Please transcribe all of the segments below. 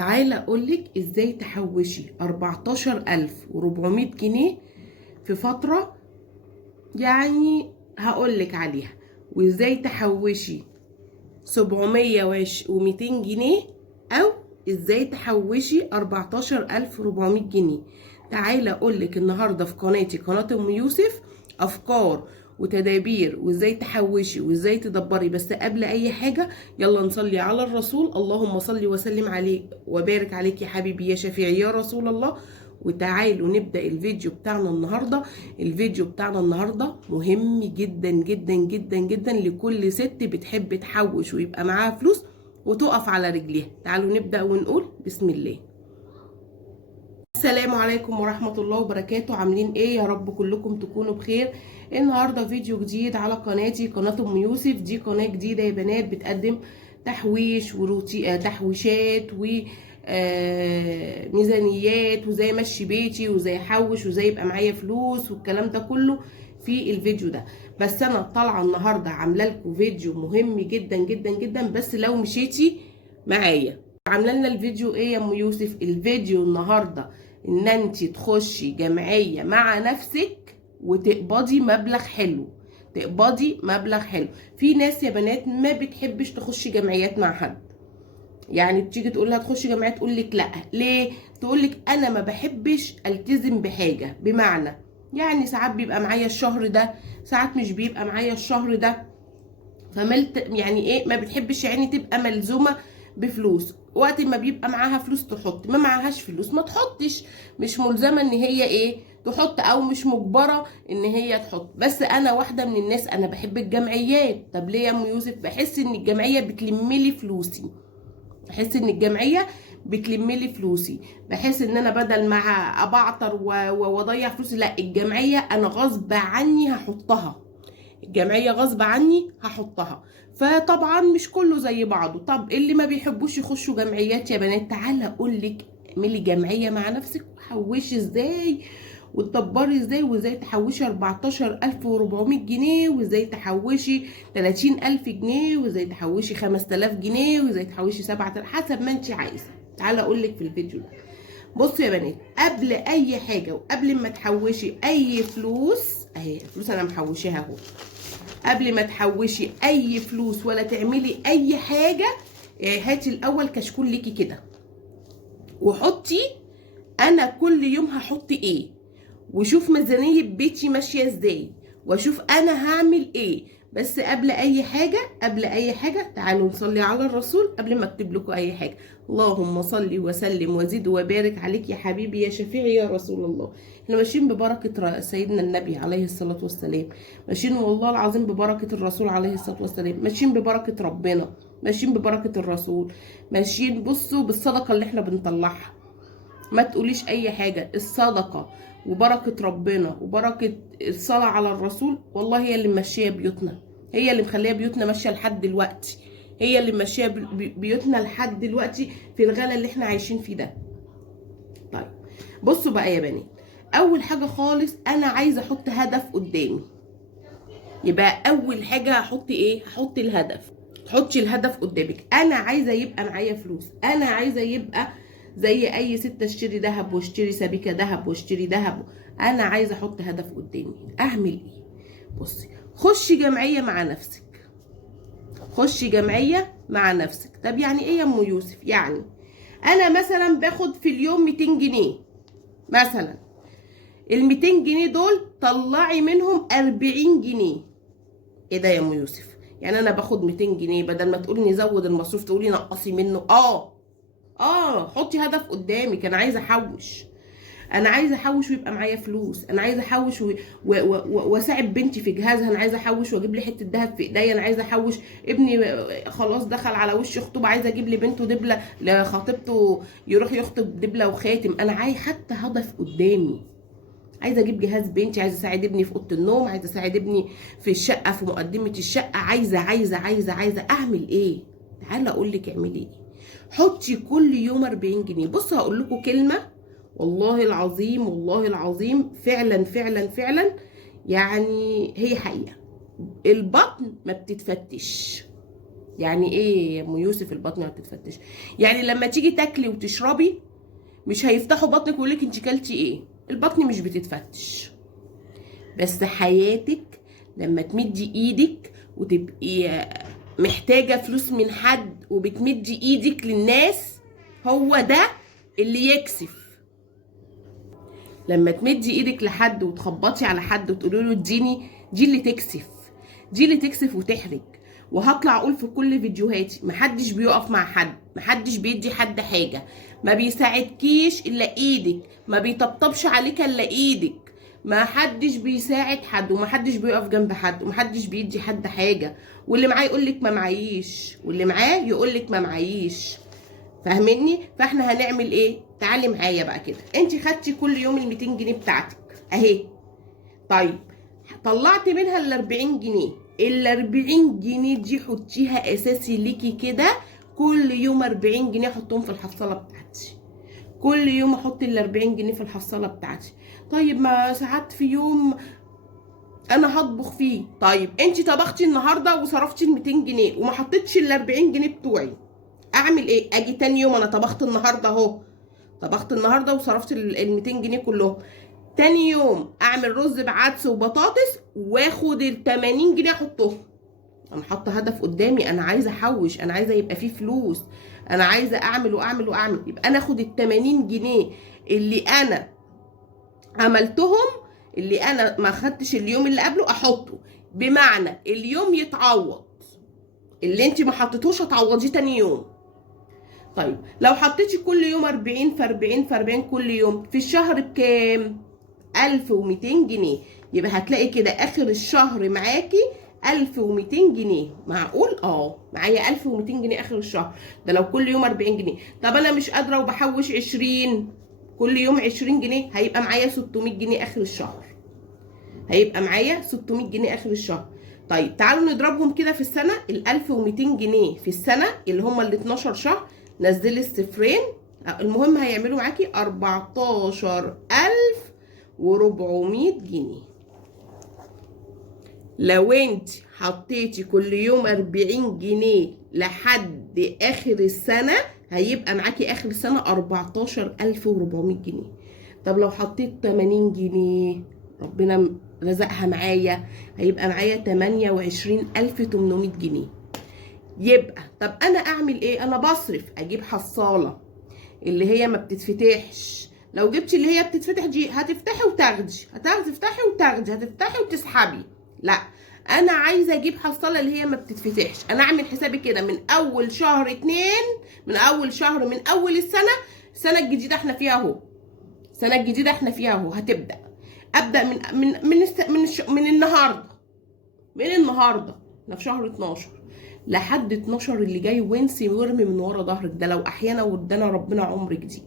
تعالى اقولك ازاي تحوشي 14400 جنيه في فترة. يعني هقولك عليها، وازاي تحوشي 700 و200 جنيه، او ازاي تحوشي 14400 جنيه. تعالى اقولك النهاردة في قناتي، قناة ام يوسف، افكار وتدابير وازاي تحوشي وازاي تدبري. بس قبل اي حاجة يلا نصلي على الرسول. اللهم صل وسلم عليك وبارك عليك يا حبيبي يا شفيعي يا رسول الله. وتعالوا نبدأ الفيديو بتاعنا النهاردة. الفيديو بتاعنا النهاردة مهم جدا جدا جدا جدا لكل ست بتحب تحوش ويبقى معاها فلوس وتقف على رجليها. تعالوا نبدأ ونقول بسم الله. السلام عليكم ورحمة الله وبركاته. عاملين ايه؟ يا رب كلكم تكونوا بخير. النهاردة فيديو جديد على قناتي، قناة ام يوسف. دي قناة جديدة يا بنات بتقدم تحويش وروتي تحويشات و ميزانيات، وزي مشي بيتي وزي احوش وزي يبقى معايا فلوس والكلام ده كله في الفيديو ده. بس انا طالعه النهارده عامله لكم فيديو مهم جدا جدا جدا، بس لو مشيتي معايا. عامله لنا الفيديو ايه يا ام يوسف؟ الفيديو النهارده ان انت تخشي جمعيه مع نفسك وتقبضي مبلغ حلو. تقبضي مبلغ حلو. في ناس يا بنات ما بتحبش تخشي جمعيات مع حد، يعني بتيجي تقول لها تخشي جمعيه تقول لك لا. ليه؟ تقول لك انا ما بحبش التزم بحاجه. بمعنى يعني ساعات بيبقى معايا الشهر ده، ساعات مش بيبقى معايا الشهر ده. فملت يعني ايه، ما بتحبش يعني تبقى ملزومه بفلوس. وقت ما بيبقى معاها فلوس تحط، ما معاهاش فلوس ما تحطش. مش ملزمه ان هي ايه تحط، او مش مجبره ان هي تحط. بس انا واحده من الناس انا بحب الجمعيات. طب ليه يا ام يوسف؟ بحس ان الجمعيه بتلملي فلوسي. بحس ان الجمعيه بتلملي فلوسي. بحس ان انا بدل ما ابعتر واضيع فلوسي، لا، الجمعيه انا غصب عني هحطها. الجمعيه غصب عني هحطها. فطبعا مش كله زي بعضه. طب اللي ما بيحبوش يخشوا جمعيات يا بنات، تعالى اقول لك اعملي جمعيه مع نفسك وحوشي ازاي وتدبري ازاي، وازاي تحوشي 14400 جنيه، وازاي تحوشي 30000 جنيه، وازاي تحوشي 5000 جنيه، وازاي تحوشي 7000، حسب ما انت عايزه. تعالى اقول لك في الفيديو ده. بصوا يا بنات، قبل اي حاجه وقبل ما تحوشي اي فلوس، اهي فلوس انا محوشاها اهو. قبل ما تحوشي اي فلوس ولا تعملي اي حاجه، هاتي الاول كشكول ليكي كده وحطي انا كل يوم هحط ايه، وشوف ميزانيه بيتي ماشيه ازاي، واشوف انا هعمل ايه. بس قبل اي حاجه، قبل اي حاجه تعالوا نصلي على الرسول قبل ما اكتب لكم اي حاجه. اللهم صل وسلم وزد وبارك عليك يا حبيبي يا شفيعي يا رسول الله. احنا ماشيين ببركه سيدنا النبي عليه الصلاه والسلام، ماشيين والله العظيم ببركه الرسول عليه الصلاه والسلام، ماشيين ببركه ربنا، ماشيين ببركه الرسول، ماشيين بصوا بالصدقه اللي احنا بنطلعها. ما تقوليش اي حاجه. الصدقه وبركه ربنا وبركه الصلاه على الرسول والله هي اللي ماشيه بيوتنا، هي اللي مخليه بيوتنا ماشيه لحد دلوقتي، هي اللي ماشيه بيوتنا لحد دلوقتي في الغلا اللي احنا عايشين فيه ده. طيب بصوا بقى يا بنات، اول حاجه خالص انا عايزه احط هدف قدامي. يبقى اول حاجه هحط ايه؟ هحط الهدف. تحطي الهدف قدامك. انا عايزه يبقى معايا فلوس، انا عايزه يبقى زي اي ست اشتري ذهب واشتري سبيكه ذهب واشتري ذهب. انا عايزه احط هدف قدامي. اعمل ايه؟ بصي، خشي جمعيه مع نفسك. خشي جمعيه مع نفسك. طب يعني ايه يا ام يوسف؟ يعني انا مثلا باخد في اليوم 200 جنيه مثلا. ال 200 جنيه دول طلعي منهم 40 جنيه. ايه ده يا ام يوسف؟ يعني انا باخد 200 جنيه، بدل ما تقولي نزود المصروف تقولي نقصي منه. حطي هدف قدامك. انا عايزه احوش، انا عايزه احوش ويبقى معايا فلوس. انا عايزه احوش واساعد بنتي في جهازها. انا عايزه احوش واجيب لي حته ذهب في ايديا. انا عايزه احوش ابني خلاص دخل على وش خطوبه، عايزه اجيب لي بنته دبله لخطيبته يروح يخطب دبله وخاتم. انا عايزه حتى هدف قدامي. عايزه اجيب جهاز بنتي، عايزه اساعد ابني في اوضه النوم، عايزه اساعد ابني في الشقه في مقدمه الشقه. عايزه اعمل ايه؟ تعالى اقول لك اعملي ايه. حطي كل يوم 40 جنيه. بص هقول لكم كلمه، والله العظيم والله العظيم فعلا فعلا فعلا، يعني هي حقيقه. البطن ما بتتفتش. يعني ايه يا ام يوسف البطن ما بتتفتش؟ يعني لما تيجي تاكلي وتشربي مش هيفتحوا بطنك ويقولك انت كلتي ايه. البطن مش بتتفتش، بس حياتك لما تمدي ايدك وتبقي محتاجة فلوس من حد وبتمدي ايدك للناس، هو ده اللي يكسف. لما تمدي ايدك لحد وتخبطي على حد وتقولي له اديني، دي اللي تكسف، دي اللي تكسف وتحرج. وهطلع اقول في كل فيديوهاتي محدش بيقف مع حد، محدش بيدي حد حاجة، ما بيساعدكيش الا ايدك، ما بيطبطبش عليك الا ايدك، ما حدش بيساعد حد ومحدش بيقف جنب حد ومحدش بيدي حد حاجة، واللي معاه يقولك ما معيش، واللي معاه يقولك ما معيش. فاهمني؟ فاحنا هنعمل ايه؟ تعالي معايا بقى كده. انت خدتي كل يوم ال 200 جنيه بتاعتك اهي. طيب طلعت منها ال 40 جنيه، ال 40 جنيه دي حطيها اساسي ليكي كده. كل يوم 40 جنيه احطهم في الحصاله بتاعتي، كل يوم احط ال 40 جنيه في الحصاله بتاعتي. طيب ما ساعات في يوم انا هطبخ فيه، طيب انت طبختي النهارده وصرفتي ال 200 جنيه وما حطيتش ال 40 جنيه بتوعي، اعمل ايه؟ اجي تاني يوم انا طبخت النهارده اهو، طبخت النهارده وصرفت ال 200 جنيه كلهم، تاني يوم اعمل رز بعدس وبطاطس واخد ال 80 جنيه احطهم. انا حاطه هدف قدامي، انا عايزه احوش، انا عايزه يبقى فيه فلوس، انا عايزه اعمل واعمل واعمل. يبقى انا اخد ال 80 جنيه اللي انا عملتهم، اللي انا ما خدتش اليوم اللي قبله احطه، بمعنى اليوم يتعوض، اللي انت ما حطيتوش هتعوضيه تاني يوم. طيب لو حطيتي كل يوم 40 في 40 في 40 كل يوم، في الشهر بكام؟ 1200 جنيه. يبقى هتلاقي كده اخر الشهر معاكي 1200 جنيه. معقول؟ معايا 1200 جنيه اخر الشهر، ده لو كل يوم 40 جنيه. طب انا مش قادره وبحوش 20، كل يوم 20 جنيه، هيبقى معايا 600 جنيه اخر الشهر، هيبقى معايا 600 جنيه اخر الشهر. طيب تعالوا نضربهم كده في السنه. ال 1200 جنيه في السنه اللي هم ال 12 شهر، نزلي الصفرين، المهم هيعملوا معاكي 14400 جنيه. لو انت حطيتي كل يوم 40 جنيه لحد اخر السنه، هيبقى معاكي اخر السنه 14400 جنيه. طب لو حطيت 80 جنيه، ربنا رزقها معايا، هيبقى معايا 28800 جنيه. يبقى طب انا اعمل ايه؟ انا بصرف، اجيب حصاله اللي هي ما بتتفتحش. لو جبتي اللي هي بتتفتح دي هتفتحي وتاخدي، هتفتحي وتاخدي، هتفتحي وتسحبي. لا، انا عايزه اجيب حصاله اللي هي ما بتتفتحش. انا اعمل حسابي كده من اول شهر 2، من اول شهر، من اول السنه، السنه الجديده احنا فيها اهو، السنه الجديده احنا فيها اهو، ابدا من النهارده، من النهارده احنا في شهر 12 لحد 12 اللي جاي، وانسي وارمي من ورا ظهرك. ده لو احيانا وادانا ربنا عمر جديد.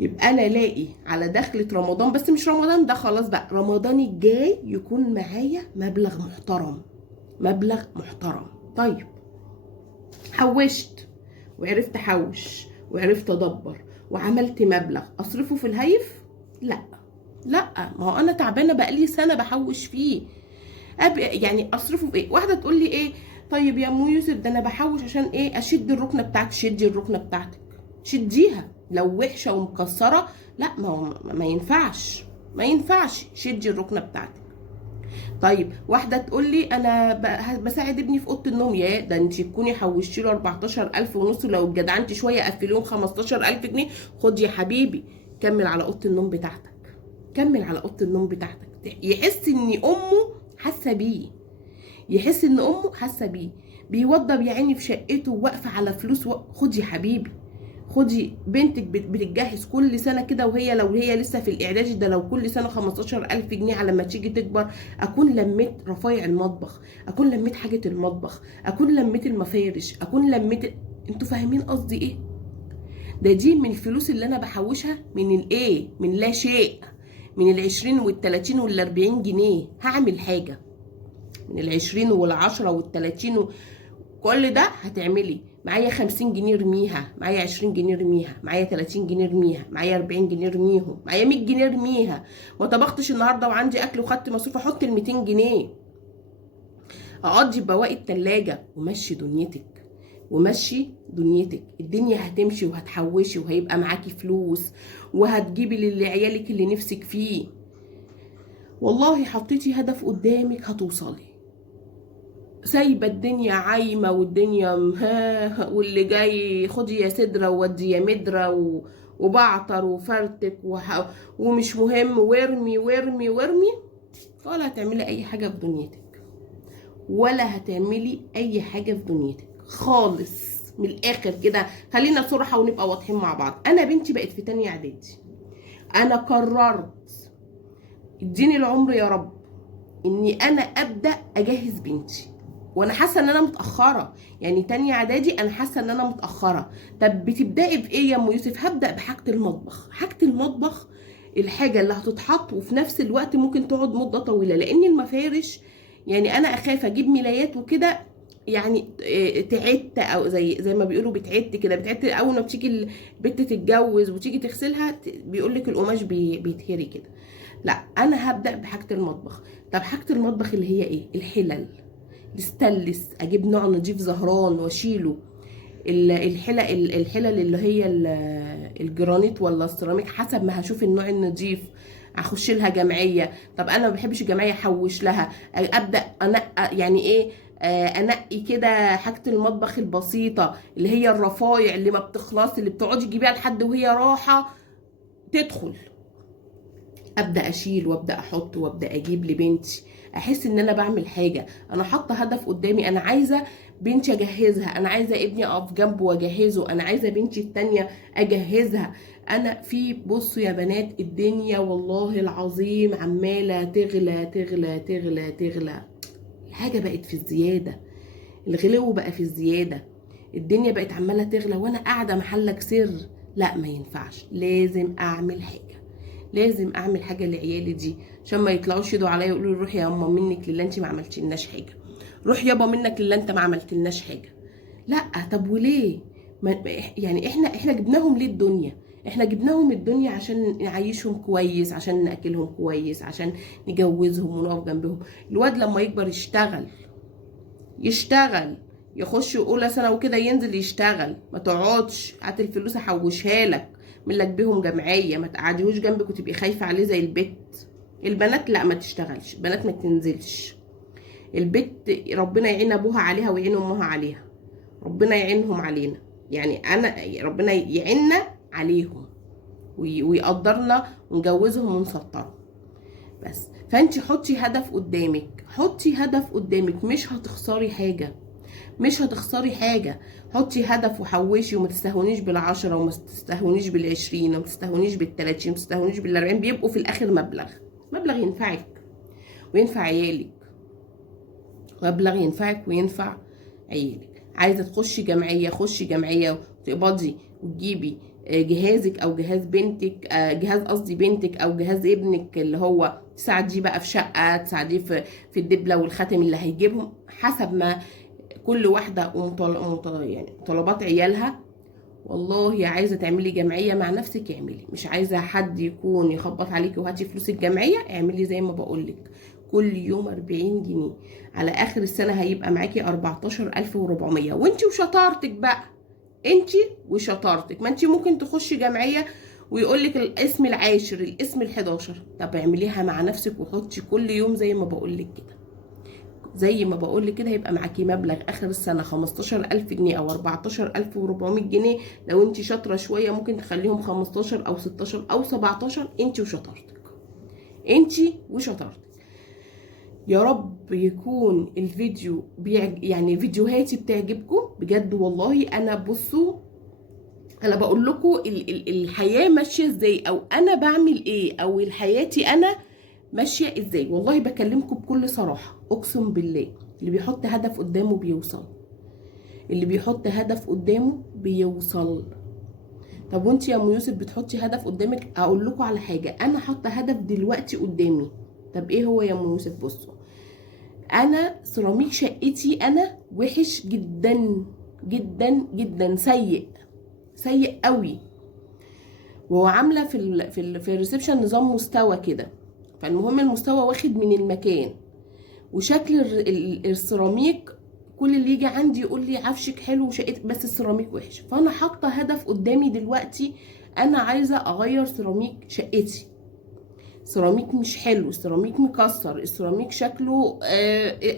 يبقى انا الاقي على دخلة رمضان، بس مش رمضان ده خلاص بقى، رمضان الجاي يكون معايا مبلغ محترم، مبلغ محترم. طيب حوشت وعرفت احوش وعرفت ادبر وعملت مبلغ، اصرفه في الهيف؟ لا لا، ما هو انا تعبانه بقالي سنه بحوش فيه، يعني اصرفه في ايه؟ واحده تقول لي ايه؟ طيب يا ام يوسف ده انا بحوش عشان ايه؟ اشد الركنه بتاعتك. شدي الركنه بتاعتك، شديها. لو وحشه ومكسره لا، ما ينفعش، ما ينفعش. شدي الركنه بتاعتك. طيب واحده تقول لي انا بساعد ابني في اوضه النوم. يا ده انت تكوني حوشتي له 14000 ونص، لو اتجدعنتي شويه قفليهم 15000 جنيه. خد يا حبيبي كمل على اوضه النوم بتاعتك، كمل على اوضه النوم بتاعتك. يحس ان امه حاسه بيه، يحس ان امه حاسه بيه، بيوضب يا عيني في شقته واقفه على فلوس خد يا حبيبي، خدي بنتك بتتجهز كل سنه كده، وهي لو هي لسه في الاعدادي، ده لو كل سنه 15000 جنيه على ما تيجي تكبر اكون لميت رفايع المطبخ، اكون لميت حاجه المطبخ، اكون لميت المفارش، اكون لميت. انتوا فاهمين قصدي ايه؟ دي من الفلوس اللي انا بحوشها من الايه، من لا شيء، من ال20 وال30 وال40 جنيه. هعمل حاجه من ال20 وال10 وال30 كل ده هتعملي. معايا 50 جنيه ارميها، معايا 20 جنيه ارميها، معايا 30 جنيه ارميها، معايا 40 جنيه ارميهم، معايا 100 جنيه ارميها. ما طبختش النهارده وعندي اكل وخدت مصروف، احط ال 200 جنيه، اقضي بواقي التلاجة ومشي دنيتك، ومشي دنيتك. الدنيا هتمشي وهتحوشي وهيبقى معاكي فلوس وهتجيبي لعيالك اللي نفسك فيه. والله حطيتي هدف قدامك هتوصلي. سايبه الدنيا عايمه والدنيا واللي جاي خدي يا سدره وودي يا مدره وبعطر وفرتك ومش مهم، وارمي وارمي وارمي، ولا هتعملي اي حاجه في دنيتك، ولا هتعملي اي حاجه في دنيتك خالص. من الاخر كده خلينا صراحه ونبقى واضحين مع بعض. انا بنتي بقت في تانية اعدادي، انا قررت اديني العمر يا رب اني انا ابدا اجهز بنتي، وانا حاسه ان انا متاخره. يعني تانية اعدادي انا حاسه ان انا متاخره. طب بتبداي بايه يا ام يوسف؟ هبدا بحاجه المطبخ. حاجه المطبخ الحاجه اللي هتتحط وفي نفس الوقت ممكن تقعد مده طويله، لان المفارش يعني انا اخاف اجيب ملايات وكده يعني تعت، او زي ما بيقولوا بتعت كده، بتعت اول ما بتيجي البت تتجوز وتيجي تغسلها بيقول لك القماش بيتهري كده. لا انا هبدا بحاجه المطبخ. طب حاجه المطبخ اللي هي ايه؟ الحلل الستانلس، اجيب نوع نضيف زهران واشيله. الحلل اللي هي الجرانيت ولا السيراميك، حسب ما هشوف النوع النضيف اخش لها جمعيه. طب انا ما بحبش الجمعيه، احوش لها، ابدا انقي يعني ايه، انقي كده حاجه المطبخ البسيطه اللي هي الرفايع اللي ما بتخلص، اللي بتقعدي تجيبيها لحد وهي راحه تدخل. ابدا اشيل وابدا احط وابدا اجيب لبنتي، احس ان انا بعمل حاجه. انا حاطه هدف قدامي، انا عايزه بنتي اجهزها، انا عايزه ابني اقف جنبه واجهزه، انا عايزه بنتي التانيه اجهزها. انا في بصوا يا بنات الدنيا والله العظيم عماله تغلى تغلى تغلى تغلى. الحاجه بقت في الزياده، الغلو بقى في الزياده، الدنيا بقت عماله تغلى وانا قاعده محلك سر. لا ما ينفعش، لازم اعمل حاجه، لازم اعمل حاجه لعيالي دي، عشان ما يطلعوش يدوا عليا يقولوا لي روح يا اما منك لله انت ما عملتلناش حاجه، روح يابا منك لله انت ما عملتلناش حاجه. لا طب وليه؟ يعني احنا جبناهم ليه الدنيا؟ احنا جبناهم الدنيا عشان نعيشهم كويس، عشان ناكلهم كويس، عشان نجوزهم ونقف جنبهم. الواد لما يكبر يشتغل يخش اولى سنه وكده ينزل يشتغل، ما تقعدش هات الفلوس احوشها لك من لك بيهم جمعيه، ما تقعديهوش جنبك وتبقي خايفه عليه زي البت. البنات لا ما تشتغلش، البنات ما تنزلش. البت ربنا يعين ابوها عليها ويعين امها عليها، ربنا يعينهم علينا. يعني انا ربنا يعيننا عليهم ويقدرنا ونجوزهم ونسطرهم. بس فانت حطي هدف قدامك، حطي هدف قدامك، مش هتخسري حاجه، مش هتخسري حاجة. حطي هدف وحوشي، وما تستهونيش بال10 وما تستهونيش بال20 وما تستهونيش بال30 وما تستهونيش بال40، بيبقوا في الاخر مبلغ ينفعك وينفع عيالك، مبلغ ينفعك وينفع عيالك. عايزة تخشي جمعية خشي جمعية وتقبضي وتجيبي جهازك او جهاز بنتك، جهاز قصدي بنتك او جهاز ابنك، اللي هو تساعديه بقى في شقة، تساعديه في الدبلة والخاتم اللي هيجيبهم حسب ما كل واحدة يعني طلبات عيالها. والله عايزة تعملي جمعية مع نفسك اعملي، مش عايزة حد يكون يخبط عليكي وهاتي فلوس الجمعية، اعملي زي ما بقولك كل يوم 40 جنيه، على اخر السنة هيبقى معاكي 14,400. وانتي وشطارتك بقى، انتي وشطارتك. ما انتي ممكن تخشي جمعية ويقولك الاسم العاشر الاسم ال11، طب اعمليها مع نفسك وحطي كل يوم زي ما بقولك كده، زي ما بقولك كده. هيبقى معاكي مبلغ اخر السنه 15,000 جنيه او 14,400 جنيه. لو انت شاطره شويه ممكن تخليهم 15 او 16 او 17، انت وشطارتك، انت وشطارتك. يا رب يكون الفيديو يعني فيديوهاتي بتعجبكم بجد. والله انا بصوا انا بقول لكم الحياه ماشيه ازاي، او انا بعمل ايه، او حياتي انا ماشيه ازاي. والله بكلمكم بكل صراحه، اقسم بالله اللي بيحط هدف قدامه بيوصل، اللي بيحط هدف قدامه بيوصل. طب وانت يا ام يوسف بتحطي هدف قدامك؟ اقول لكم على حاجه، انا حاطه هدف دلوقتي قدامي. طب ايه هو يا ام يوسف؟ بصوا انا سيراميك شقتي انا وحش جدا جدا جدا، سيء قوي، وعامله في الريسبشن نظام مستوى كده. فالمهم المستوى واخد من المكان، وشكل السيراميك كل اللي يجي عندي يقول لي عفشك حلو وشقتك، بس السيراميك وحش. فانا حاطه هدف قدامي دلوقتي، انا عايزه اغير سيراميك شقتي. سيراميك مش حلو، السيراميك مكسر، السيراميك شكله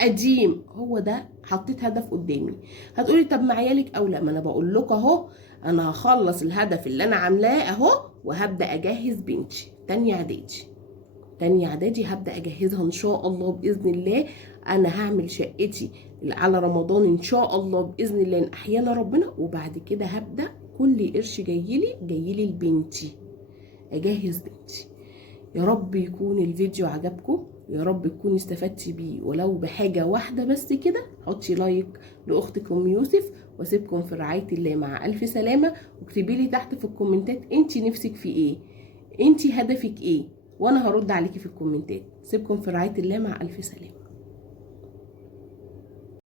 قديم. هو ده حطيت هدف قدامي. هتقولي طب مع عيالك او لا؟ ما انا بقول لك اهو، انا هخلص الهدف اللي انا عاملاه اهو، وهبدا اجهز بنتي تانية اعدادي هبدا اجهزها ان شاء الله باذن الله. انا هعمل شقتي على رمضان ان شاء الله باذن الله ان احيانا ربنا، وبعد كده هبدا كل قرش جايلي لبنتي، اجهز بنتي. يا رب يكون الفيديو عجبكم، يا رب تكوني استفدتي بيه ولو بحاجه واحده بس كده. حطي لايك لاختكم يوسف، واسيبكم في رعايه الله مع الف سلامه. واكتبي لي تحت في الكومنتات انت نفسك في ايه، انت هدفك ايه، وانا هرد عليكي في الكومنتات. سيبكم في رعايه الله مع الف سلامه.